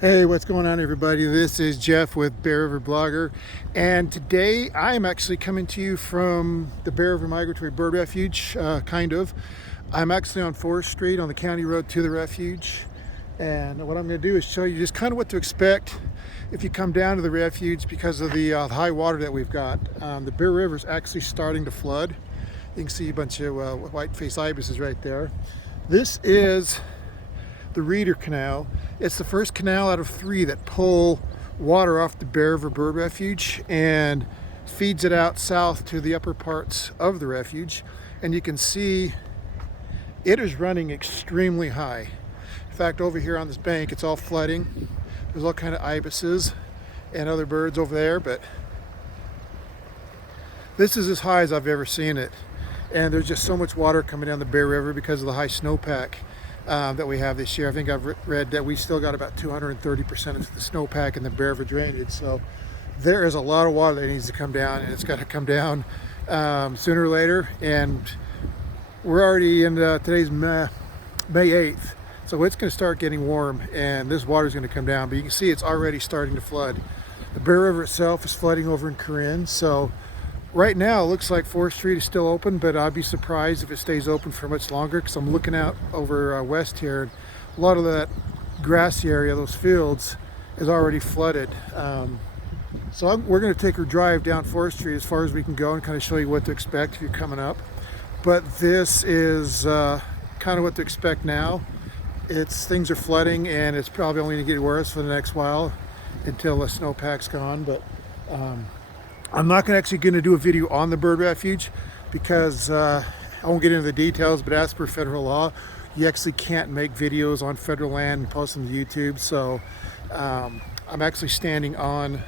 Hey, what's going on, everybody? This is Jeff with Bear River Blogger, and today I am actually coming to you from the Bear River Migratory Bird Refuge, kind of. I'm actually on 4th Street on the county road to the refuge, and what I'm going to do is show you just kind of what to expect if you come down to the refuge because of the high water that we've got. The Bear River is actually starting to flood. You can see a bunch of white-faced ibises right there. This is the Reeder Canal. It's the first canal out of 3 that pull water off the Bear River Bird Refuge and feeds it out south to the upper parts of the refuge. And you can see it is running extremely high. In fact, over here on this bank, it's all flooding. There's all kind of ibises and other birds over there, but this is as high as I've ever seen it. And there's just so much water coming down the Bear River because of the high snowpack that we have this year. I think I've read that we still got about 230% of the snowpack in the Bear River drainage. So there is a lot of water that needs to come down, and it's got to come down sooner or later. And we're already in today's May 8th, so it's going to start getting warm, and this water is going to come down. But you can see it's already starting to flood. The Bear River itself is flooding over in Corinne, so right now it looks like 4th Street is still open, but I'd be surprised if it stays open for much longer because I'm looking out over west here, and a lot of that grassy area, those fields, is already flooded. We're going to take a drive down 4th Street as far as we can go and kind of show you what to expect if you're coming up. But this is kind of what to expect now. Things are flooding, and it's probably only going to get worse for the next while until the snowpack's gone. But I'm not actually going to do a video on the bird refuge because I won't get into the details, but as per federal law, you actually can't make videos on federal land and post them to YouTube. So I'm actually standing on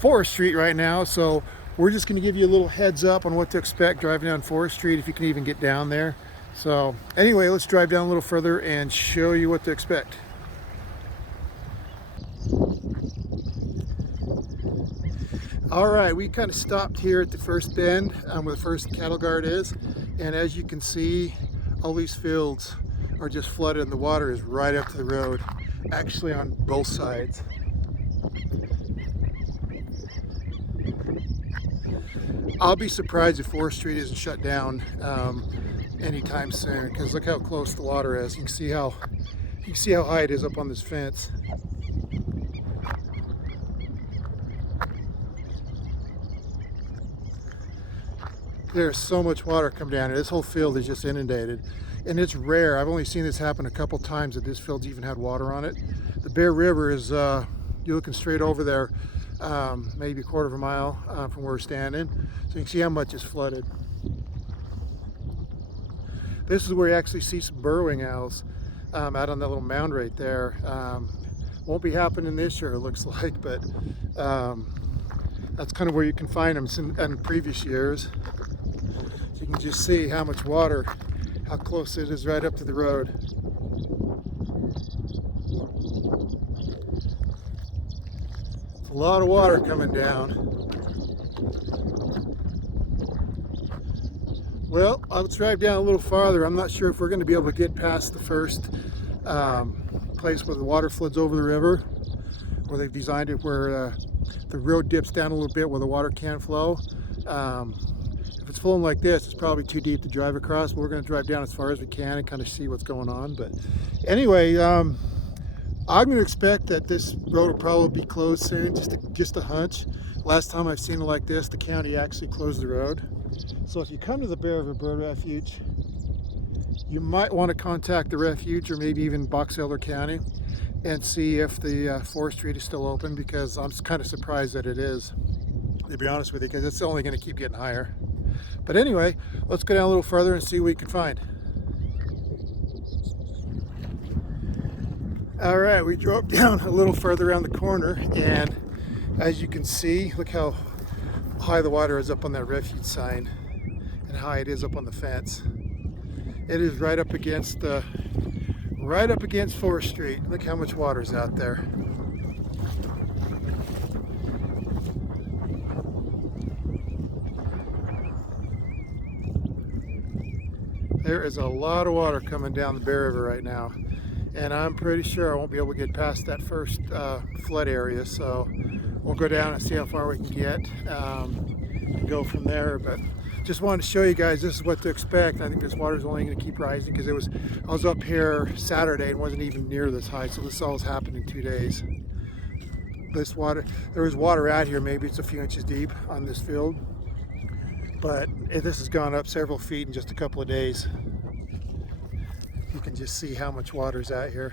4th Street right now. So we're just going to give you a little heads up on what to expect driving down 4th Street, if you can even get down there. So anyway, let's drive down a little further and show you what to expect. All right, we kind of stopped here at the first bend where the first cattle guard is, and as you can see, all these fields are just flooded and the water is right up to the road, actually on both sides. I'll be surprised if 4th Street isn't shut down anytime soon, because look how close the water is. You can see how high it is up on this fence. There's so much water come down here. This whole field is just inundated, and it's rare. I've only seen this happen a couple times that this field's even had water on it. The Bear River is, you're looking straight over there, maybe a quarter of a mile from where we're standing. So you can see how much is flooded. This is where you actually see some burrowing owls out on that little mound right there. Won't be happening this year, it looks like, but that's kind of where you can find them in previous years. So you can just see how much water, how close it is right up to the road. It's a lot of water coming down. Well, let's drive down a little farther. I'm not sure if we're going to be able to get past the first place where the water floods over the river, where they've designed it where the road dips down a little bit where the water can flow. If it's flowing like this, it's probably too deep to drive across, but we're going to drive down as far as we can and kind of see what's going on. But anyway, I'm going to expect that this road will probably be closed soon, just a hunch. Last time I've seen it like this, the county actually closed the road. So if you come to the Bear River Bird Refuge, you might want to contact the refuge or maybe even Box Elder County and see if the 4th Street is still open, because I'm kind of surprised that it is, to be honest with you, because it's only going to keep getting higher. But anyway, let's go down a little further and see what we can find. All right, we drove down a little further around the corner, and as you can see, look how high the water is up on that refuge sign and how high it is up on the fence. It is right up against 4th Street. Look how much water is out there. There is a lot of water coming down the Bear River right now. and I'm pretty sure I won't be able to get past that first flood area, so we'll go down and see how far we can get and go from there. But just wanted to show you guys this is what to expect. I think this water is only going to keep rising because I was up here Saturday and wasn't even near this high, so this all has happened in 2 days. This water, there was water out here, maybe it's a few inches deep on this field, but this has gone up several feet in just a couple of days. You can just see how much water is out here.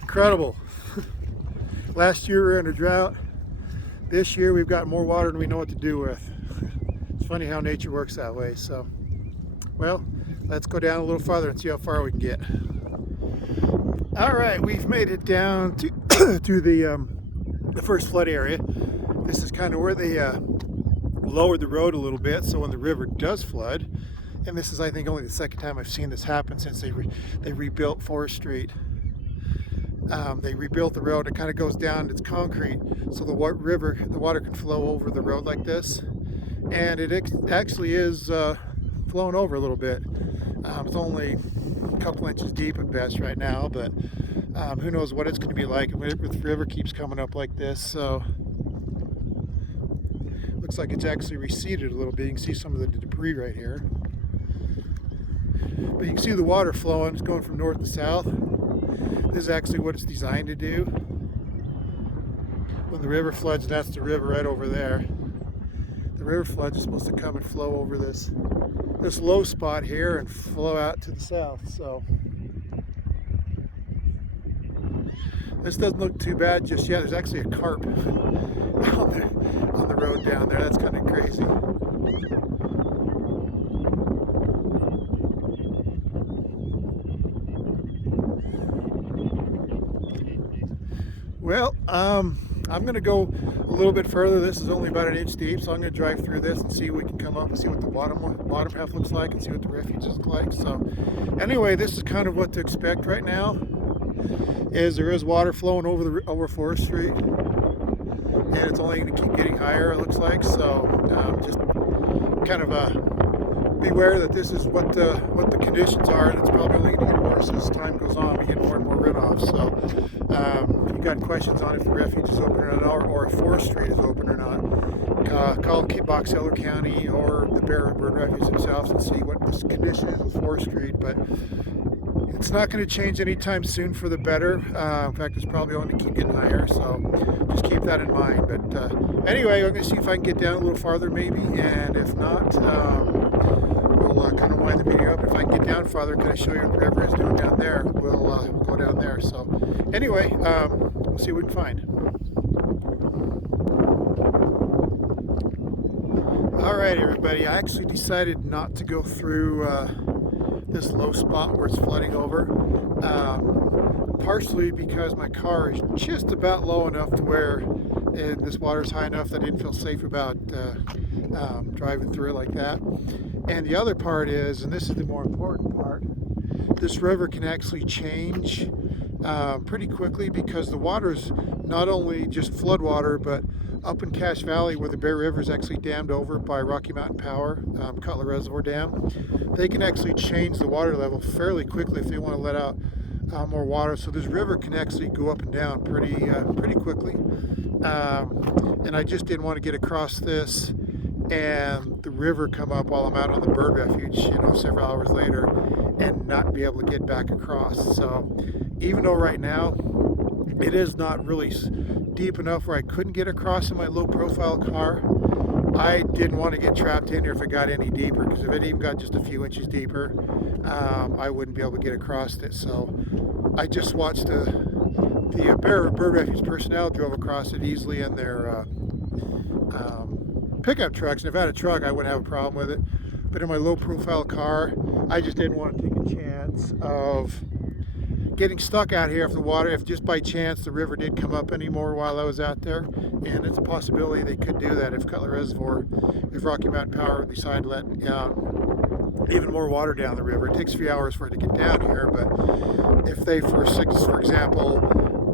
Incredible. Last year we were in a drought. This year we've got more water than we know what to do with. It's funny how nature works that way. So, well, let's go down a little farther and see how far we can get. All right, we've made it down to to the first flood area. This is kind of where they lowered the road a little bit, so when the river does flood, and this is, I think, only the second time I've seen this happen since they rebuilt Forest Street. They rebuilt the road. It kind of goes down. It's concrete, so the water can flow over the road like this, and it actually is flowing over a little bit. It's only a couple inches deep at best right now, but who knows what it's going to be like if the river keeps coming up like this. So looks like it's actually receded a little bit. You can see some of the debris right here, but you can see the water flowing. It's going from north to south. This is actually what it's designed to do. When the river floods, that's the river right over there. The river floods is supposed to come and flow over this low spot here and flow out to the south. So this doesn't look too bad just yet. There's actually a carp on the road down there. That's kind of crazy. Well, I'm going to go a little bit further. This is only about an inch deep, so I'm going to drive through this and see if we can come up and see what the bottom half looks like and see what the refuge looks like. So anyway, this is kind of what to expect right now. There is water flowing over Forest Street, and it's only going to keep getting higher, it looks like. So just kind of beware that this is what the conditions are, and it's probably only going to get worse as time goes on. We get more and more runoff. So if you've got questions on if the refuge is open or not, or if Forest Street is open or not, call Box Elder County or the Bird Refuge themselves and see what the condition is with Forest Street. But it's not going to change anytime soon for the better. In fact, it's probably only going to keep getting higher, so just keep that in mind. But anyway, I'm going to see if I can get down a little farther maybe, and if not, we'll kind of wind the video up. If I can get down farther, kind of show you what the river is doing down there, we'll go down there. So anyway, we'll see what we can find. All right, everybody, I actually decided not to go through this low spot where it's flooding over, partially because my car is just about low enough to where this water is high enough that I didn't feel safe about driving through it like that. And the other part is, and this is the more important part, this river can actually change pretty quickly because the water is not only just flood water, but up in Cache Valley, where the Bear River is actually dammed over by Rocky Mountain Power, Cutler Reservoir Dam, they can actually change the water level fairly quickly if they want to let out more water. So this river can actually go up and down pretty quickly. And I just didn't want to get across this and the river come up while I'm out on the bird refuge, several hours later, and not be able to get back across. So even though right now it is not really deep enough where I couldn't get across in my low profile car, I didn't want to get trapped in here if it got any deeper, because if it even got just a few inches deeper, I wouldn't be able to get across it. So I just watched the Bird Refuge personnel drove across it easily in their pickup trucks, and if I had a truck I wouldn't have a problem with it, but in my low profile car I just didn't want to take a chance of getting stuck out here if just by chance the river did come up anymore while I was out there. And it's a possibility they could do that if Cutler Reservoir, if Rocky Mountain Power decide to let even more water down the river. It takes a few hours for it to get down here, but if they, for example,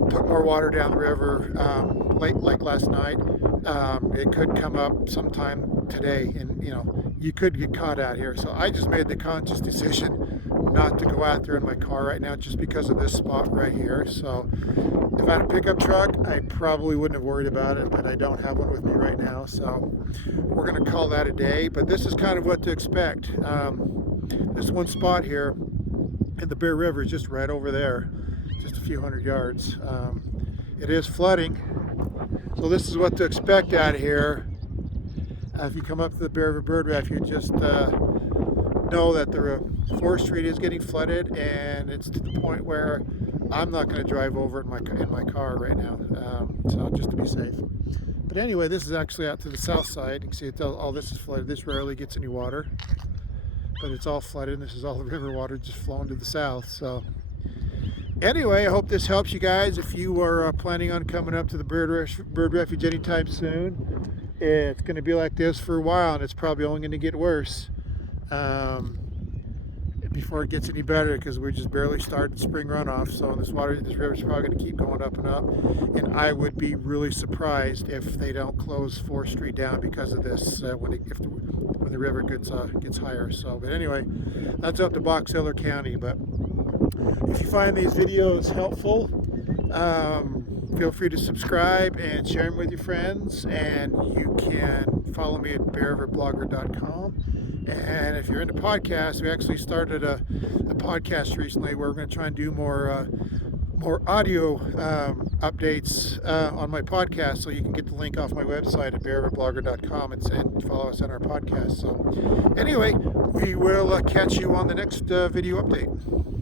put more water down the river late, like last night, it could come up sometime today and you could get caught out here. So I just made the conscious decision not to go out there in my car right now just because of this spot right here. So if I had a pickup truck, I probably wouldn't have worried about it, but I don't have one with me right now. So we're going to call that a day. But this is kind of what to expect. This one spot here in the Bear River is just right over there, just a few hundred yards. It is flooding. So this is what to expect out here. If you come up to the Bear River Bird Refuge, just know that the 4th Street is getting flooded, and it's to the point where I'm not going to drive over it in my car right now, so just to be safe. But anyway, this is actually out to the south side. You can see all this is flooded. This rarely gets any water, but it's all flooded, and this is all the river water just flowing to the south. So anyway, I hope this helps you guys. If you are planning on coming up to the Bird Refuge anytime soon, it's going to be like this for a while, and it's probably only going to get worse before it gets any better, because we just barely started spring runoff. So this river is probably going to keep going up and up, and I would be really surprised if they don't close 4th Street down because of this when the river gets higher. So, but anyway, that's up to Box Elder County. But if you find these videos helpful, feel free to subscribe and share them with your friends, and you can follow me at bearriverblogger.com. And if you're into podcasts, we actually started a podcast recently where we're going to try and do more audio updates on my podcast, so you can get the link off my website at bearriverblogger.com and follow us on our podcast. So anyway, we will catch you on the next video update.